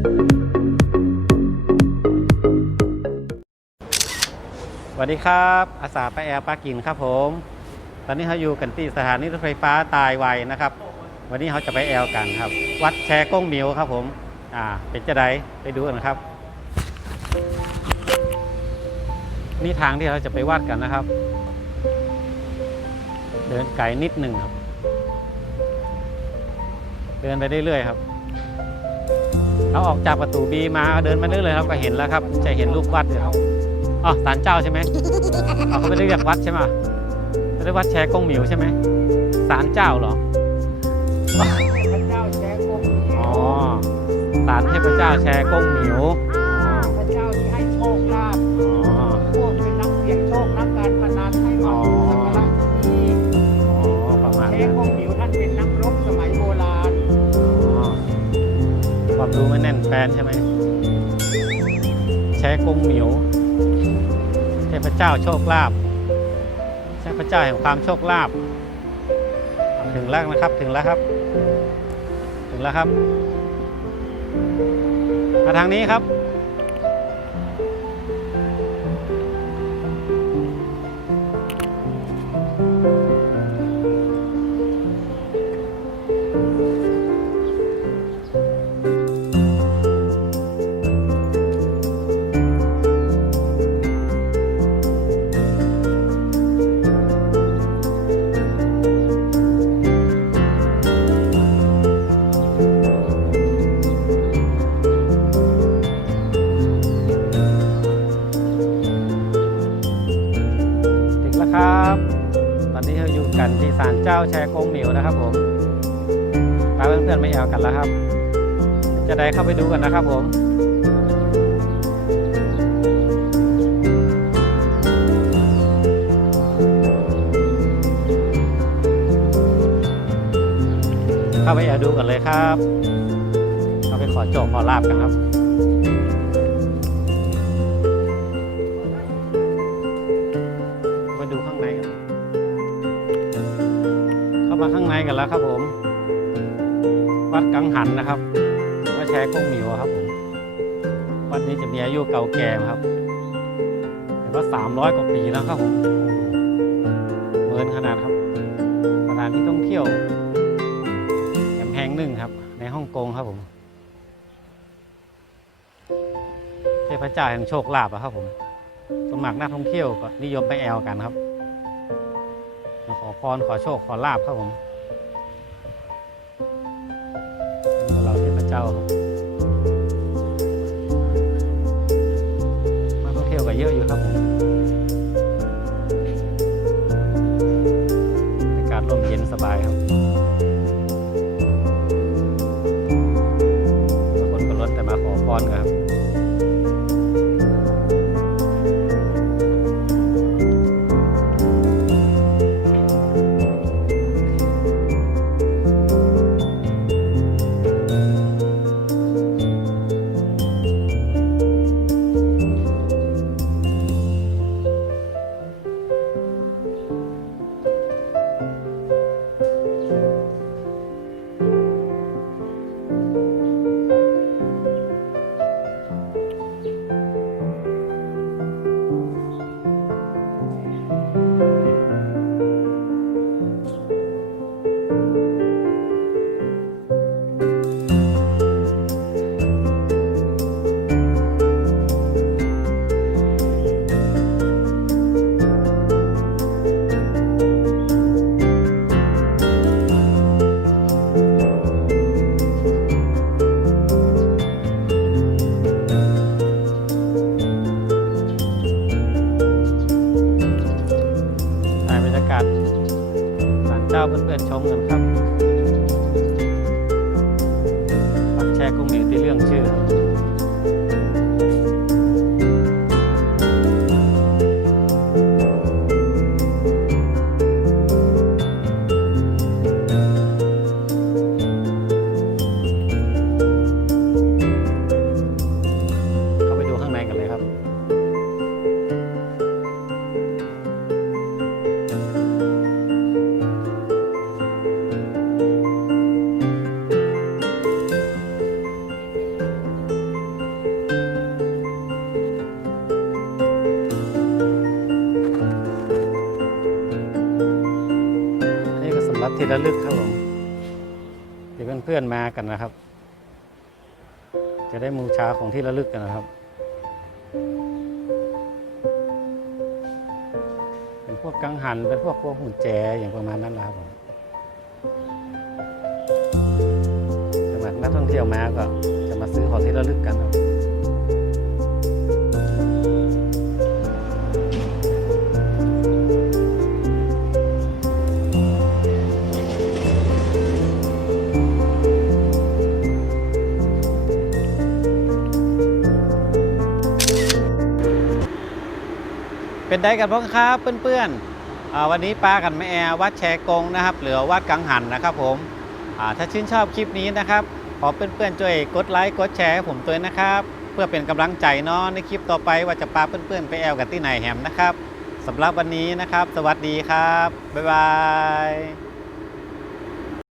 สวัสดีครับ อาสาปาแอร์ปากินครับผม ตอนนี้เขาอยู่กันที่สถานีรถไฟฟ้าตายไวนะครับ วันนี้เขาจะไปแอลกันครับ วัดแชร์ก้งมิวครับผมอ่าเป็นจะไดไปดูกันครับ นี่ทางที่เราจะไปวัดกันนะครับ เดินไกลนิดหนึ่งครับ เดินไปเรื่อยๆครับ เราออกจากประตูบีมาเดินมาเรื่อยๆครับก็เห็นแล้วครับ จะเห็นรูปวัดอยู่ครับอ๋อศาลเจ้าใช่ไหมเอาเขาไม่ได้เรียกวัดใช่ไหมไม่ได้วัดแชร์กงหมิวใช่ไหมศาลเจ้าเหรอพระเจ้าแชร์กงอ๋อศาลเทพเจ้าแชร์กงหมิว ดูไม่แน่นแฟนใช่ไหมใช้กงเหนียวเทพเจ้าโชคลาภเทพเจ้าแห่งความโชคลาภถึงแล้วนะครับถึงแล้วครับ ถึงแล้วครับ มาทางนี้ครับ เจ้าแชร์กงเหมิวนะครับผมพาเพื่อนๆไม่เอากันแล้วครับ จะได้เข้าไปดูกันนะครับผมเข้าไปแอบดูกันเลยครับ เข้าไปขอโจกขอลาบกันครับ ข้างในกันแล้วครับผม วัดกังหันนะครับหรือว่าแชร์กงหมิวครับผมวัดนี้จะมีอายุเก่าแก่ครับเห็นว่าสามร้อยกว่าปีแล้วครับผมโอ้โหเมินขนาดครับสถานที่ท่องเที่ยวแห่งแห่งหนึ่งครับ ในฮ่องกงครับผมเทพเจ้าแห่งโชคลาภอะครับผมสมัครนักท่องเที่ยวก็นิยมไปแอลกันครับ มาขอพรขอโชคขอลาบครับผมนี่เราเทพเจ้าครับ วัดแช ที่ระลึกครับผมที่เพื่อนๆมากันนะครับ จะได้มูชาของที่ระลึกกันนะครับ เป็นพวกกังหันเป็นพวกพวกหุ่นแจอย่างประมาณนั้นแหละครับผมสำหรับนักท่องเที่ยวมาก็จะมาซื้อของที่ระลึกกันครับ เป็นได้กันพ้องครับเพื่อนๆวันนี้ปากันแม่แอร์วัดแชกงนะครับหรือวัดกังหันนะครับผมถ้าชื่นชอบคลิปนี้นะครับขอเพื่อนๆช่วยกดไลค์กดแชร์ให้ผมตัวนะครับ เพื่อเป็นกำลังใจเนาะในคลิปต่อไปว่าจะปาเพื่อนๆไปแอลกันที่ไหนแหมนะครับสำหรับวันนี้นะครับ สวัสดีครับ บ๊ายบาย